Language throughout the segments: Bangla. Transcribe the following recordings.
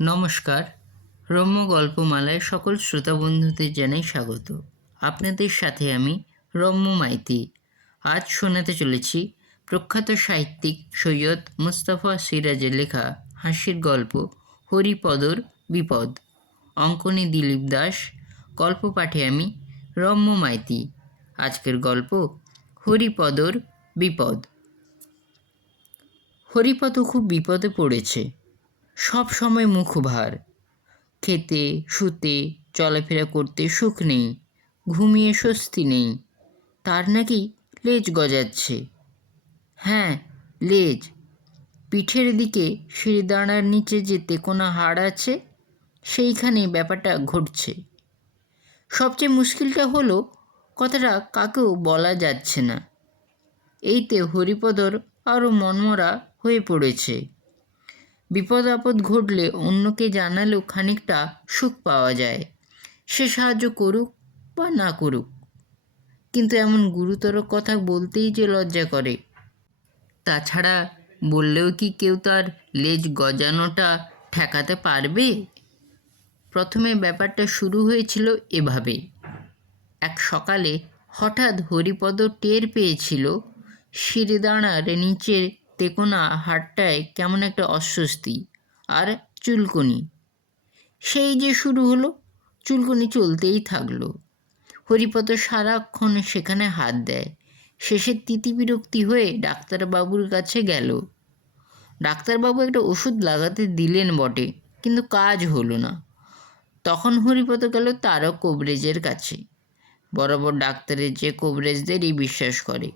নমস্কার। রম্য গল্পমালায় সকল শ্রোতা বন্ধুদের জানাই স্বাগত। আপনাদের সাথে আমি রম্য মাইতি। আজ শোনাতে চলেছি প্রখ্যাত সাহিত্যিক সৈয়দ মুস্তাফা সিরাজের লেখা হাসির গল্প হরিপদর বিপদ। অঙ্কনে দিলীপ দাস। গল্প পাঠে আমি রম্য মাইতি। আজকের গল্প হরিপদর বিপদ। হরিপদ খুব বিপদে পড়েছে। সব সময় মুখ ভার খেতে, শুতে, চলাফেরা করতে সুখ নেই, ঘুমিয়ে স্বস্তি নেই। তার নাকি লেজ গজাচ্ছে। হ্যাঁ লেজ। পিঠের দিকে সিঁড়িদাঁড়ার নিচে যে তেকোনা হাড় আছে? সেইখানে ব্যাপারটা ঘটছে। সবচেয়ে মুশকিলটা হলো, কথাটা কাকেও বলা যাচ্ছে না। এইতে হরিপদর আরও মনমরা হয়ে পড়েছে। বিপদ আপদ ঘটলে অন্যকে জানালেও খানিকটা সুখ পাওয়া যায়। সে সাহায্য করুক বা না করুক। কিন্তু এমন গুরুতর কথা বলতেই যে লজ্জা করে। তাছাড়া বললেও কি কেউ তার লেজ গজানোটা ঠেকাতে পারবে? প্রথমে ব্যাপারটা শুরু হয়েছিল এভাবে। এক সকালে হঠাৎ হরিপদ টের পেয়েছিল শিরদাঁড়ার নিচের তেকোনা হাড়টায় কেমন একটা অস্বস্তি আর চুলকুনি। সেই যে শুরু হলো, চুলকুনি চলতেই থাকল। হরিপদ সারাক্ষণ সেখানে হাত দেয়। শেষে তিতি বিরক্তি হয়ে ডাক্তারবাবুর কাছে গেল। ডাক্তারবাবু একটা ওষুধ লাগাতে দিলেন বটে, কিন্তু কাজ হলো না। তখন হরিপদ গেল তারও কবরেজের কাছে। বরাবর ডাক্তারের যে কবরেজদেরই বিশ্বাস করে।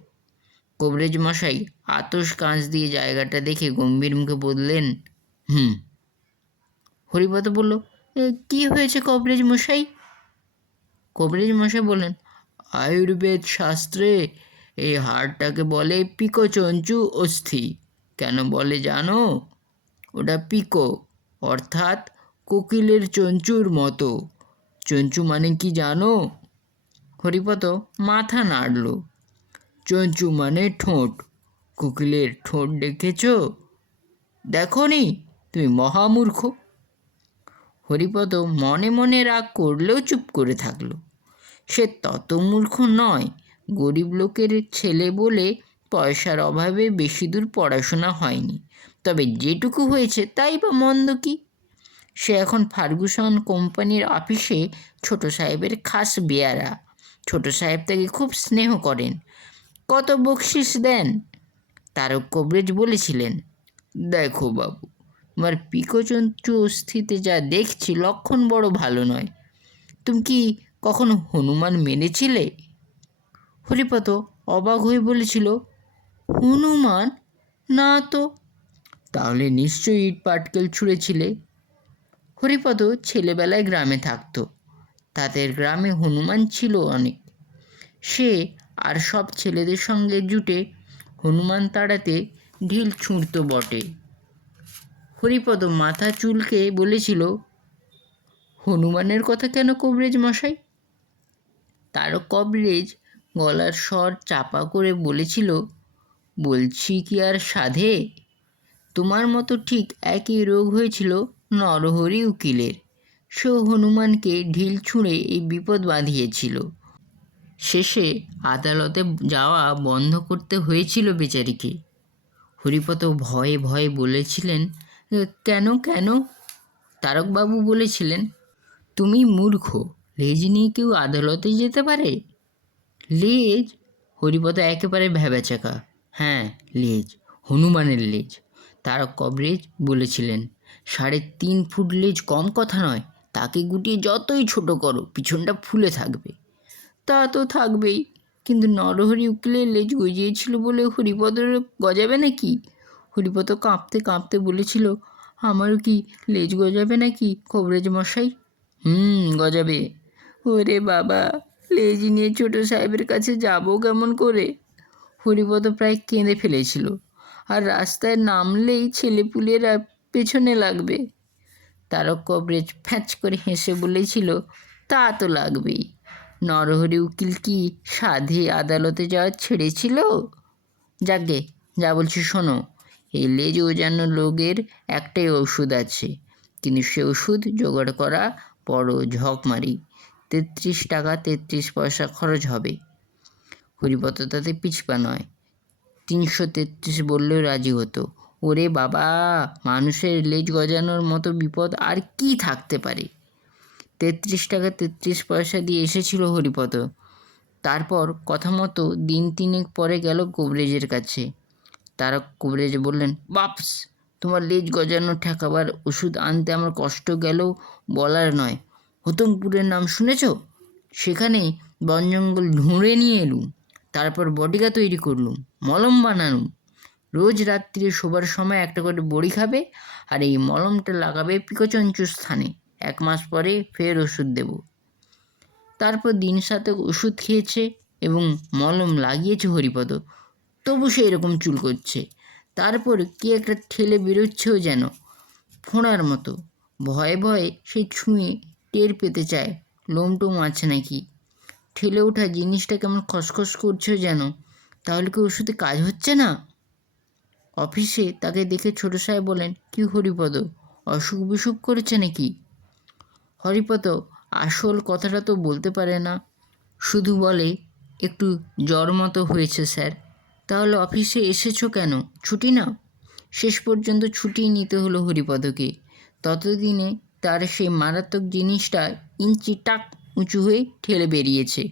কবরেজ মশাই আতস কাঁচ দিয়ে জায়গাটা দেখে গম্ভীর মুখে বললেন হুম। হরিপদ বলল "এ, কি হয়েছে কবরেজ মশাই? কবরেজ মশাই বললেন আয়ুর্বেদ শাস্ত্রে এই হাড়টাকে বলে পিকো চঞ্চু অস্থি। কেন বলে জানো? ওটা পিকো অর্থাৎ কোকিলের চঞ্চুর মতো। চঞ্চু মানে কি জানো? হরিপদ মাথা নাড়ল। চঞ্চু মানে ঠোঁট? কোকিলের ঠোঁট দেখেছ? দেখো নি তুমি মহামূর্খ। হরিপদ মনে মনে রাগ করলেও চুপ করে থাকল। সে তত মূর্খ নয়, গরিব লোকের ছেলে বলে পয়সার অভাবে বেশি দূর পড়াশোনা হয়নি। তবে যেটুকু হয়েছে তাই বা মন্দ কি? সে এখন ফার্গুসন কোম্পানির অফিসে ছোট সাহেবের খাস বেয়ারা। ছোট সাহেব তাকে খুব স্নেহ করেন। কত বকশিস দেন? তারক কবরেজ বলেছিলেন, দেখো বাবু, তোমার পিকোচঞ্চু অস্থিতে যা দেখছি লক্ষণ বড় ভালো নয়। তুমি কি কখনো হনুমান মেনেছিলে? হরিপদ অবাক হয়ে বলেছিল, হনুমান? না তো। তাহলে নিশ্চয়ই ইট পাটকেল ছুঁড়েছিলে? হরিপদ ছেলেবেলায় গ্রামে থাকতো, তাদের গ্রামে হনুমান ছিল অনেক। সে আর সব ছেলেদের সঙ্গে জুটে হনুমান তাড়াতে ঢিল ছুঁড়ত বটে। হরিপদ মাথা চুলকে বলেছিল, হনুমানের কথা কেন কবরেজ মশাই? তার কবরেজ গলার স্বর চাপা করে বলেছিল, বলছি কি আর সাধে? তোমার মতো ঠিক একই রোগ হয়েছিল নরহরি উকিলের। সে হনুমানকে ঢিল ছুঁড়ে এই বিপদ বাঁধিয়েছিল। শেষে আদালতে যাওয়া বন্ধ করতে হয়েছিল বেচারিকে। হরিপদ ভয়ে ভয়ে বলেছিলেন, কেন কেন? তারকবাবু বলেছিলেন, তুমি মূর্খ, লেজ নিয়ে কেউ আদালতে যেতে পারে? লেজ? হরিপদ একেবারে ভ্যাবাচাকা। হ্যাঁ লেজ, হনুমানের লেজ। তারক কবরেজ বলেছিলেন, সাড়ে তিন ফুট লেজ কম কথা নয়, তাকে গুটিয়ে যতই ছোট করো, পিছনটা ফুলে থাকবে। তা তো থাকবেই। কিন্তু নরহরি উকিলের লেজ গজিয়েছিল বলে হরিপদর গজাবে নাকি? হরিপদ কাঁপতে কাঁপতে বলেছিল, আমারও কি লেজ গজাবে নাকি, কবরেজ মশাই? হুম, গজাবে। ওরে বাবা, লেজ নিয়ে ছোট সাহেবের কাছে যাব কেমন করে? হরিপদ প্রায় কেঁদে ফেলেছিল, আর রাস্তায় নামলেই ছেলেপুলেরা পেছনে লাগবে। তারক কবরেজ ফ্যাঁচ করে হেসে বলেছিল, তা তো লাগবেই। নরহরি উকিল কি সাধে আদালতে যাওয়া ছেড়েছিল? যাকে যা বলছি শোনো। এই লেজ ওজানো লোকের একটাই ওষুধ আছে। কিন্তু সে ওষুধ জোগাড় করা বড় ঝকমারি। তেত্রিশ টাকা তেত্রিশ পয়সা খরচ হবে। হরিপদ তাতে পিছপা নয়। তিনশো তেত্রিশ বললেও রাজি হতো। ওরে বাবা, মানুষের লেজ গজানোর মতো বিপদ আর কি থাকতে পারে? তেত্রিশ টাকা তেত্রিশ পয়সা দিয়ে এসেছিল হরিপদ। তারপর কথা মতো দিন তিনেক পরে গেল কবরেজের কাছে। তারা কবরেজ বললেন, বাপস, তোমার লেজ গজানো ঠেকাবার ওষুধ আনতে আমার কষ্ট গেলেও বলার নয়। হতমপুরের নাম শুনেছ? সেখানে বন জঙ্গল ঢুঁড়ে নিয়ে এলুম, তারপর বটিকা তৈরি করলুম, মলম বানালুম। রোজ রাত্রে শোবার সময় একটা করে বড়ি খাবে আর এই মলমটা লাগাবে পিকচঞ্চুর স্থানে। এক মাস পরে ফের ওষুধ দেব। তারপর দিন সাতেক ওষুধ খেয়েছে এবং মলম লাগিয়েছে হরিপদ। তবু সে এরকম চুল করছে। তারপর কি একটা ঠেলে বেরোচ্ছেও যেন। ফোঁড়ার মতো। ভয়ে ভয়ে সে ছুঁয়ে টের পেতে চায়, লোমটোম আছে নাকি? ঠেলে ওঠা জিনিসটা কেমন খসখস করছেও যেন। তাহলে কি ওষুধে কাজ হচ্ছে না? অফিসে তাকে দেখে ছোট সাহেব বলেন, কি হরিপদ অসুখ বিসুখ করেছে নাকি? হরিপদ আসল কথাটা তো বলতে পারে না। শুধু বলে, একটু জ্বর মতো হয়েছে, স্যার। তাহলে অফিসে এসেছ কেন? ছুটি না? শেষ পর্যন্ত ছুটি নিতে হলো হরিপদকে। ততদিনে তার সেই মারাত্মক জিনিসটা ইঞ্চি টাক উঁচু হয়ে ঠেলে বেরিয়েছে,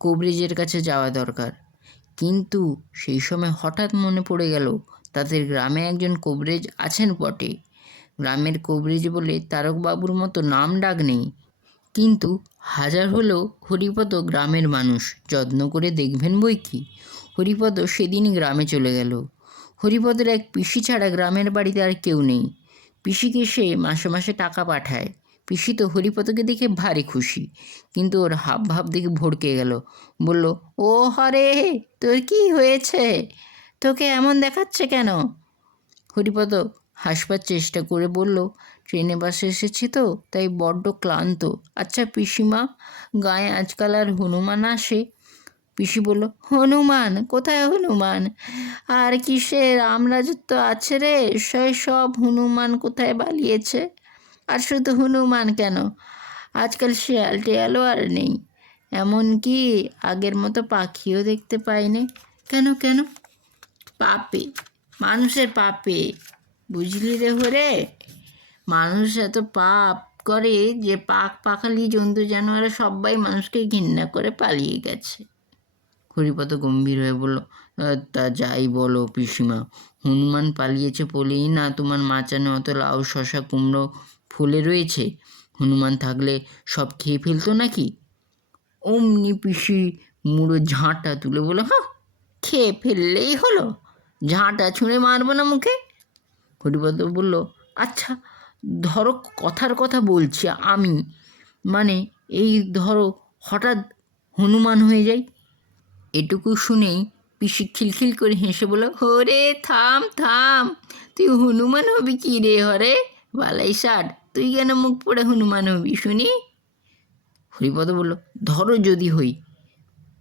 কবরেজের কাছে যাওয়া দরকার। কিন্তু সেই সময় হঠাৎ মনে পড়ে গেল, তাদের গ্রামে একজন কবরেজ আছেন বটে। গ্রামের কবরেজ বলে তারকবাবুর মতো নাম ডাক নেই। কিন্তু হাজার হলেও হরিপদ গ্রামের মানুষ, যত্ন করে দেখবেন বই কি? হরিপদ সেদিনই গ্রামে চলে গেল। হরিপদের এক পিসি ছাড়া গ্রামের বাড়িতে আর কেউ নেই। পিসিকে সে মাসে মাসে টাকা পাঠায়। পিসি তো হরিপদকে দেখে ভারী খুশি। কিন্তু ওর হাব ভাব দেখে ভড়কে গেল। বলল, ও হরে, তোর কি হয়েছে? তোকে এমন দেখাচ্ছে কেন? হরিপদ হাসবার চেষ্টা করে বলল, ট্রেনে বাসে এসেছি তো, তাই বড্ড ক্লান্ত। আচ্ছা পিসিমা, গায়ে আজকাল আর হনুমান আসে? পিসি বলল, হনুমান, কোথায় হনুমান? আর কিসের, রামরাজত্ব আছে রে, সে সব হনুমান কোথায় বালিয়েছে? আর শুধু হনুমান কেন? আজকাল শিয়াল টিয়ালও আর নেই। এমনকি আগের মতো পাখিও দেখতে পাইনি? কেন কেন? পাপে, মানুষের পাপে। বুঝলি রে হরে? মানুষ এত পাপ করে যে পাক পাখালি জন্তু জানোয়ার সবাই মানুষকে ঘৃণা করে পালিয়ে গেছে। হরিপদ গম্ভীর হয়ে বলল, তা যাই বলো পিসিমা, হনুমান পালিয়েছে বলেই না তোমার মাচানে অত লাউ, শশা, কুমড়ো, ফুলে রয়েছে? হনুমান থাকলে সব খেয়ে ফেলতো নাকি? অমনি পিসি, মুড়ো ঝাঁটা তুলে বলে হ্যাঁ খেয়ে ফেললেই হলো। ঝাঁটা ছুঁড়ে মারবো না মুখে? হরিপদ বলল আচ্ছা ধরো কথার কথা বলছি আমি। মানে এই ধরো হঠাৎ হনুমান হয়ে যাই? এটুকু শুনেই পিসি খিলখিল করে হেসে বলল হরে থাম থাম, তুই হনুমান হবি কি রে হরে? বালাই ষাট, তুই কেন মুখ পড়ে হনুমান হবি শুনি? হরিপদ বলল, ধরো যদি হই।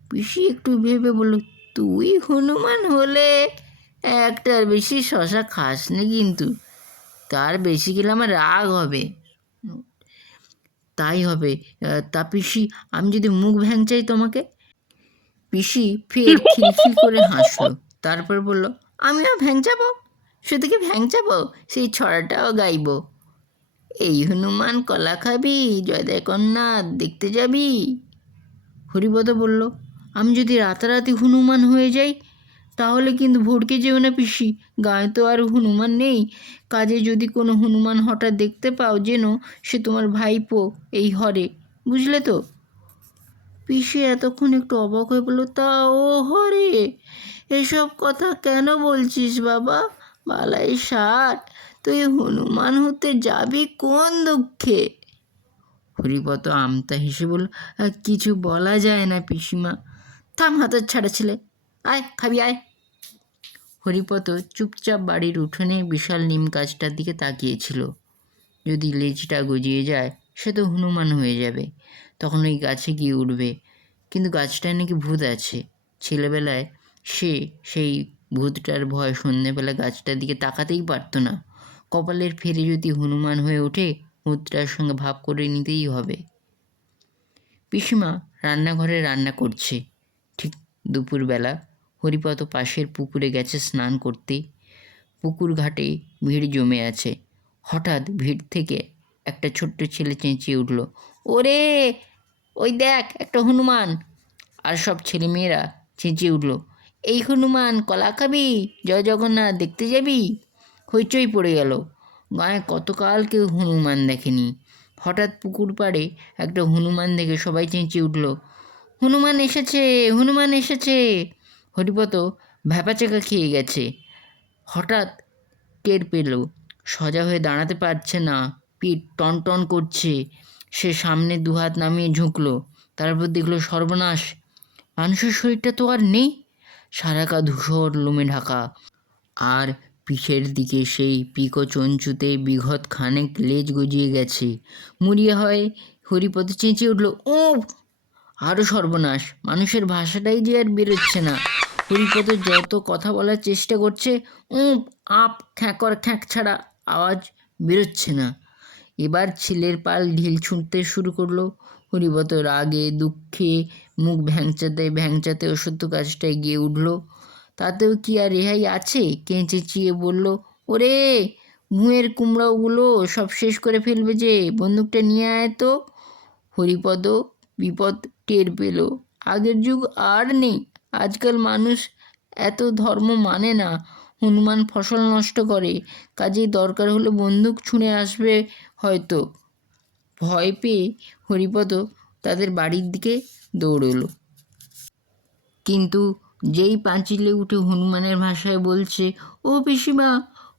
পিসি একটু ভেবে বলল, তুই হনুমান হলে একটার বেশি শশা খাস না কিন্তু। তার বেশি গেলে আমার রাগ হবে। তাই হবে। তা পিসি, আমি যদি মুখ ভ্যাংচাই তোমাকে? পিসি ফের খিলখিল করে হাসলো। তারপর বলল আমিও ভ্যাংচাবো? শুধু কি ভ্যাংচাবো? সেই ছড়াটাও গাইবো? এই হনুমান কলা খাবি জয়দেব কন্যা দেখতে যাবি? হরিপদ বলল, আমি যদি রাতারাতি হনুমান হয়ে যাই তাহলে কিন্তু ভড়কে যেও না পিসি গায়ে তো আর হনুমান নেই। কাজে যদি কোনো হনুমান হঠাৎ দেখতে পাও যেন সে তোমার ভাইপো এই হরে বুঝলে তো? পিসি এতক্ষণ একটু অবাক হয়ে বলল তা ও হরে এসব কথা কেন বলছিস বাবা? বালাই ষাট তুই হনুমান হতে যাবি কোন দুঃখে? হরিপদ আমতা হেসে বলল "আহ, কিছু বলা যায় না পিসিমা। থাম হাতের ছাড়া ছেলে আয়, খাবি, আয়। হরিপদ চুপচাপ বাড়ির উঠোনে বিশাল নিম গাছটার দিকে তাকিয়েছিল। যদি লেজটা গজিয়ে যায়, সে তো হনুমান হয়ে যাবে। তখন ওই গাছে গিয়ে উঠবে। কিন্তু গাছটায় নাকি ভূত আছে। ছেলেবেলায় সে সেই ভূতটার ভয় সন্ধ্যেবেলা গাছটার দিকে তাকাতেই পারতো না। কপালের ফেরে যদি হনুমান হয়ে ওঠে মুদ্রার সঙ্গে ভাব করে নিতেই হবে। পিসিমা রান্নাঘরে রান্না করছে। ঠিক দুপুরবেলা হরিপদ পাশের পুকুরে গেছে স্নান করতে। পুকুর ঘাটে ভিড় জমে আছে। হঠাৎ ভিড় থেকে একটা ছোট্ট ছেলে চেঁচিয়ে উঠল, ওরে, ওই দেখ, একটা হনুমান। আর সব ছেলেমেয়েরা চেঁচিয়ে উঠল, এই হনুমান কলা খাবি? জয় জগন্নাথ, দেখতে যাবি? হইচই পড়ে গেল। গায়ে কতকাল কেউ হনুমান দেখেনি। হঠাৎ পুকুর পাড়ে একটা হনুমান দেখে সবাই চেঁচিয়ে উঠল, হনুমান এসেছে হনুমান এসেছে। হরিপত ভ্যাপাচাকা খেয়ে গেছে। হঠাৎ টের পেল, সজা হয়ে দাঁড়াতে পারছে না। পিঠ টন টন করছে। সে সামনে দুহাত নামিয়ে ঝুঁকলো। তারপর দেখল সর্বনাশ। মানুষের শরীরটা তো আর নেই। সারাকা ধূসর, লোমে ঢাকা। আর পিঠের দিকে সেই পিকো চঞ্চুতে বিঘত খানেক লেজ গজিয়ে গেছে। মুড়িয়ে হয় হরিপদ চেঁচিয়ে উঠল ও আরও সর্বনাশ। মানুষের ভাষাটাই যে আর বেরোচ্ছে না। হরিপদ যত কথা বলার চেষ্টা করছে ও আপ, খ্যাঁকর খ্যাঁক ছাড়া আওয়াজ বেরোচ্ছে না। এবার ছেলের পাল ঢিল ছুঁড়তে শুরু করল। হরিপদ রাগে, দুঃখে মুখ ভ্যাংচাতে ভ্যাংচাতে অসত্য কাজটায় গিয়ে উঠল। তাতেও কি আর রেহাই আছে? কেঁচে চিয়ে বলল, ওরে ভুঁয়ের কুমড়োগুলো সব শেষ করে ফেলবে যে, বন্দুকটা নিয়ে আয় তো। হরিপদ বিপদ টের পেল। আগের যুগ আর নেই। আজকাল মানুষ এত ধর্ম মানে না। হনুমান ফসল নষ্ট করে। কাজেই দরকার হলে বন্দুক ছুঁড়ে আসবে হয়তো। ভয় পেয়ে হরিপদ তাদের বাড়ির দিকে দৌড়লো। কিন্তু যেই পাঁচিলে উঠে হনুমানের ভাষায় বলছে, ও পিসিমা!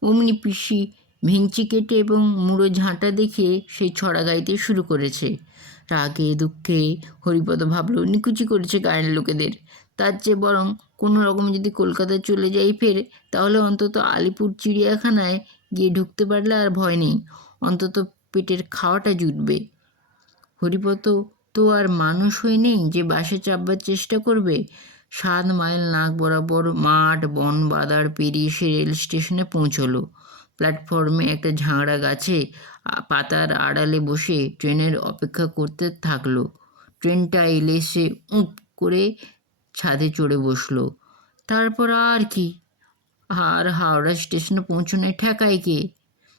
অমনি পিসি ভেঙচি কেটে এবং মুড়ো ঝাঁটা দেখে সেই ছড়া গাইতে শুরু করেছে। রাগে দুঃখে হরিপদ ভাবলো, নিকুচি করেছে গায়ের লোকেদের। তার চেয়ে বরং কোনো রকম যদি কলকাতায় চলে যাই ফের, তাহলে অন্তত আলিপুর চিড়িয়াখানায় গিয়ে ঢুকতে পারলে আর ভয় নেই। অন্তত পেটের খাওয়াটা জুটবে। হরিপদ তো আর মানুষ হয়ে নেই যে বাসে চাপবার চেষ্টা করবে। সাত মাইল নাক বরাবর মাঠ, বন বাদার পেরিয়ে সে রেল স্টেশনে পৌঁছলো। প্ল্যাটফর্মে একটা ঝাঁড়া গাছে পাতার আড়ালে বসে ট্রেনের অপেক্ষা করতে থাকল। ট্রেনটা এলে সে উঁপ করে ছাদে চড়ে বসল। তারপর আর কি? আর হাওড়া স্টেশনে পৌঁছানোয় ঠেকায় কে?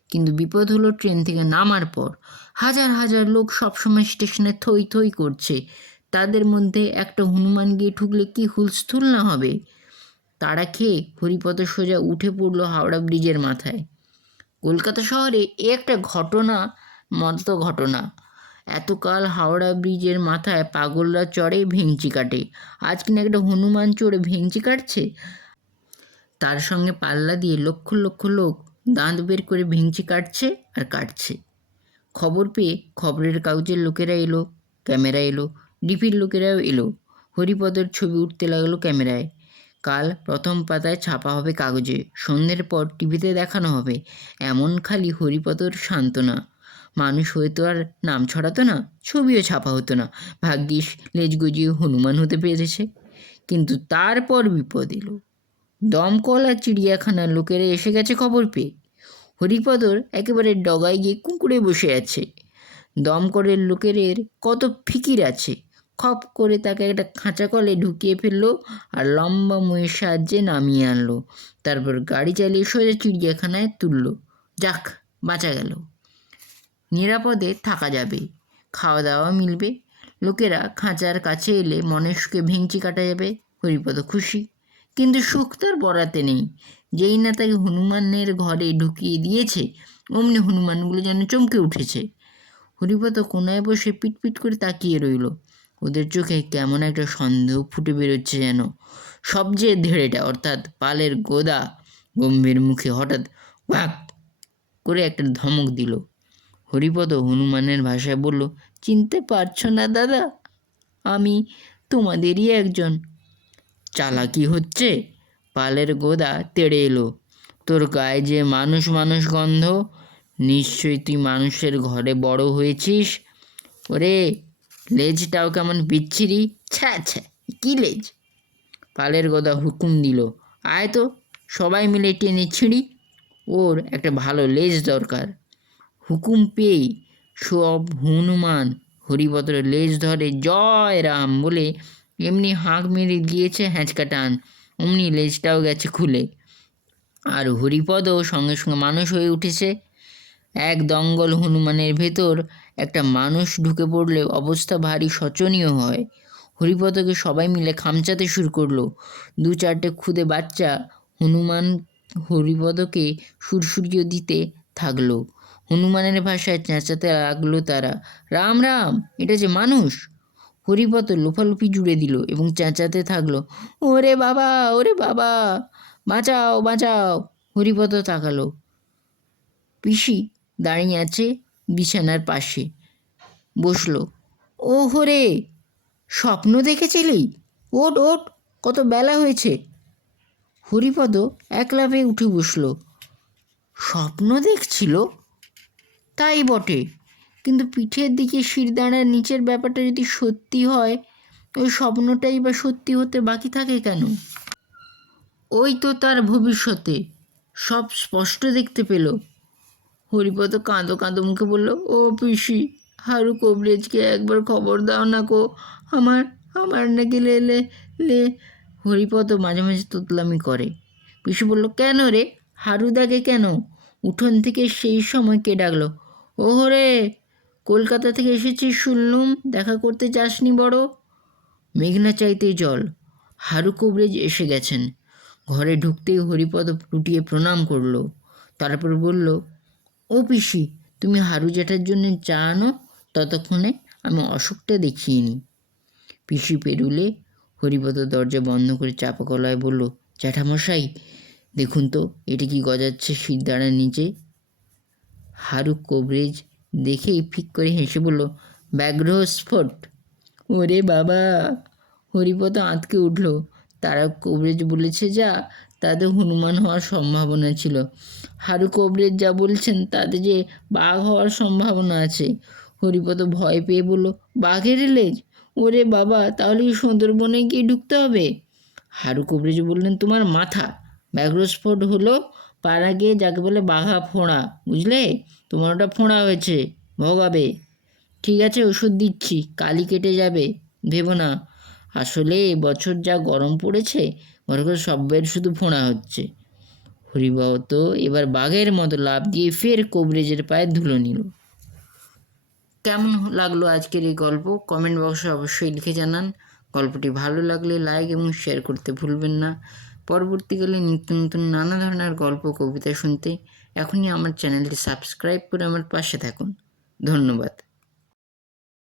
কিন্তু বিপদ হলো ট্রেন থেকে নামার পর। হাজার হাজার লোক সবসময় স্টেশনে থই থই করছে। তাদের মধ্যে একটা হনুমান গিয়ে ঠুকলে কি হুলস্থুল না হবে? তারা খেয়ে হরিপদ সোজা উঠে পড়ল হাওড়া ব্রিজের মাথায়। কলকাতা শহরে এ একটা ঘটনা মতো ঘটনা। এতকাল হাওড়া ব্রিজের মাথায় পাগলরা চড়ে ভেঙচি কাটে। আজ কিনা একটা হনুমান চড়ে ভেঙচি কাটছে? তার সঙ্গে পাল্লা দিয়ে লক্ষ লক্ষ লোক দাঁত বের করে ভেঙচি কাটছে আর কাটছে। খবর পেয়ে খবরের কাগজের লোকেরা এলো, ক্যামেরা এলো, ডিপির লোকেরাও এলো। হরিপদর ছবি উঠতে লাগল ক্যামেরায়। কাল প্রথম পাতায় ছাপা হবে কাগজে, সন্ধ্যের পর টিভিতে দেখানো হবে। এমন খালি হরিপদর সান্ত্বনা। মানুষ হয়ে তো আর নাম ছড়াতো না, ছবিও ছাপা হতো না। ভাগ্যিস লেজ গজিয়ে হনুমান হতে পেরেছে। কিন্তু তারপর বিপদ এলো। দমকল আর চিড়িয়াখানার লোকেরা এসে গেছে খবর পেয়ে। হরিপদর একেবারে ডগায় গিয়ে কুকুরে বসে আছে। দমকলের লোকের কত ফিকির আছে। খপ করে তাকে একটা খাঁচা কলে ঢুকিয়ে ফেলল আর লম্বা মুয়ের সাহায্যে নামিয়ে আনলো। তারপর গাড়ি চালিয়ে সোজা চিড়িয়াখানায় তুললো। যাক, বাঁচা গেল। নিরাপদে থাকা যাবে। খাওয়া দাওয়া মিলবে। লোকেরা খাঁচার কাছে এলে মনে সুখে ভেঙচি কাটা যাবে। হরিপদ খুশি। কিন্তু সুখ তার বরাতে নেই। যেই না তাকে হনুমানের ঘরে ঢুকিয়ে দিয়েছে, অমনি হনুমানগুলো যেন চমকে উঠেছে। হরিপদ কোনায় বসে পিটপিট করে তাকিয়ে রইল। ওদের চোখে কেমন একটা সন্দেহ ফুটে বেরোচ্ছে যেন। সবচেয়ে ধেড়েটা, অর্থাৎ পালের গোদা। গম্ভীর মুখে হঠাৎ ওয়াক করে একটা ধমক দিল। হরিপদ হনুমানের ভাষায় বলল, চিনতে পারছ না দাদা? আমি তোমাদেরই একজন। চালাকি হচ্ছে? পালের গোদা তেড়ে এলো। তোর গায়ে যে মানুষ মানুষ গন্ধ, নিশ্চয়ই তুই মানুষের ঘরে বড় হয়েছিস। ওরে, লেজটাও কেমন বিচ্ছিরি? ছ্যা ছ্যা, কী লেজ? পালের গোদা হুকুম দিল, আয় তো, সবাই মিলে টেনে ছিঁড়ি। ওর একটা ভালো লেজ দরকার। হুকুম পেয়ে সব হনুমান হরিপদর লেজ ধরে জয় রাম বলে এমনি হাঁক মেরে দিয়েছে হ্যাঁচকা টান অমনি লেজটাও গেছে খুলে। আর হরিপদও সঙ্গে সঙ্গে মানুষ হয়ে উঠেছে। এক দঙ্গল হনুমানের ভেতর একটা মানুষ ঢুকে পড়লে অবস্থা ভারী শোচনীয় হয়। হরিপদকে সবাই মিলে খামচাতে শুরু করল। দু চারটে খুদে বাচ্চা হনুমান হরিপদকে সুরসুরিয়ে দিতে থাকল। হনুমানের ভাষায় চেঁচাতে লাগল তারা। রাম রাম, এটা যে মানুষ! হরিপদ লোফালুফি জুড়ে দিল এবং চেঁচাতে থাকল, ওরে বাবা ওরে বাবা! বাঁচাও বাঁচাও! হরিপদ তাকালো। পিসি দাঁড়িয়ে আছে বিছানার পাশে। বসল ও হরে স্বপ্ন দেখেছিলি? ওট ওট কত বেলা হয়েছে! হরিপদ এক লাফে উঠে বসল, স্বপ্ন দেখছিল? তাই বটে। কিন্তু পিঠের দিকে শিরদাঁড়ার নিচের ব্যাপারটা যদি সত্যি হয়, ওই স্বপ্নটাই বা সত্যি হতে বাকি থাকে কেন? ওই তো তার ভবিষ্যতে। সব স্পষ্ট দেখতে পেল। হরিপদ কাঁদো কাঁদো মুখে বলল, ও পিসি, হারু কবরেজকে একবার খবর দাও না কো, আমার আমার নাকি লে লে লে। হরিপদ মাঝে মাঝে তোতলামি করে। পিসি বলল, কেন রে? হারুদাকে কেন? উঠোন থেকে সেই সময় কে ডাকলো? ও রে কলকাতা থেকে এসেছিস শুনলুম, দেখা করতে যাসনি বড়? মেঘনা চাইতেই জল। হারু কবরেজ এসে গেছেন। ঘরে ঢুকতেই হরিপদ লুটিয়ে প্রণাম করল। তারপর বলল, ও পিসি, তুমি হারু জ্যাঠার জন্য চা আনো, ততক্ষণে আমি অসুখটা দেখিয়ে নিই পিসি পেরুলে হরিপদ দরজা বন্ধ করে চাপা গলায় বলল, জ্যাঠামশাই, দেখুন তো, এটা কি গজাচ্ছে শিরদাঁড়ার নিচে? হারু কবরেজ দেখেই ফিক করে হেসে বলল ব্যাঘ্র স্ফোট ওরে বাবা! হরিপদ আঁতকে উঠল। তারা কবরেজ বলেছে যা, তাতে হনুমান হওয়ার সম্ভাবনা ছিল। হারু কবরেজ যা বলছেন, তাতে যে বাঘ হওয়ার সম্ভাবনা আছে। হরিপদ ভয় পেয়ে বলল, বাঘের লেজ? ওরে বাবা, তাহলে কি সুন্দরবনে গিয়ে ঢুকতে হবে? হারু কবরেজ বললেন, তোমার মাথা। ব্যাঘ্রস্ফোট হলো পাড়া গিয়ে যাকে বলে বাঘা ফোঁড়া, বুঝলে? তোমার ওটা ফোঁড়া হয়েছে, ভোগাবে। ঠিক আছে, ওষুধ দিচ্ছি, কালি কেটে যাবে, ভেবো না। আসলে এবছর যা গরম পড়েছে, মনে করে সবের শুধু ফোঁড়া হচ্ছে। হরিবাহ তো এবার বাঘের মতো লাভ দিয়ে ফের কবরেজের পায়ে ধুলো নিল। কেমন লাগল আজকের এই গল্প? কমেন্ট বক্সে অবশ্যই লিখে জানান। গল্পটি ভালো লাগলে লাইক এবং শেয়ার করতে ভুলবেন না। পরবর্তীকালে নিত্য নতুন নানা ধরনের গল্প, কবিতা শুনতে এখনই আমার চ্যানেলটি সাবস্ক্রাইব করে আমার পাশে থাকুন। ধন্যবাদ।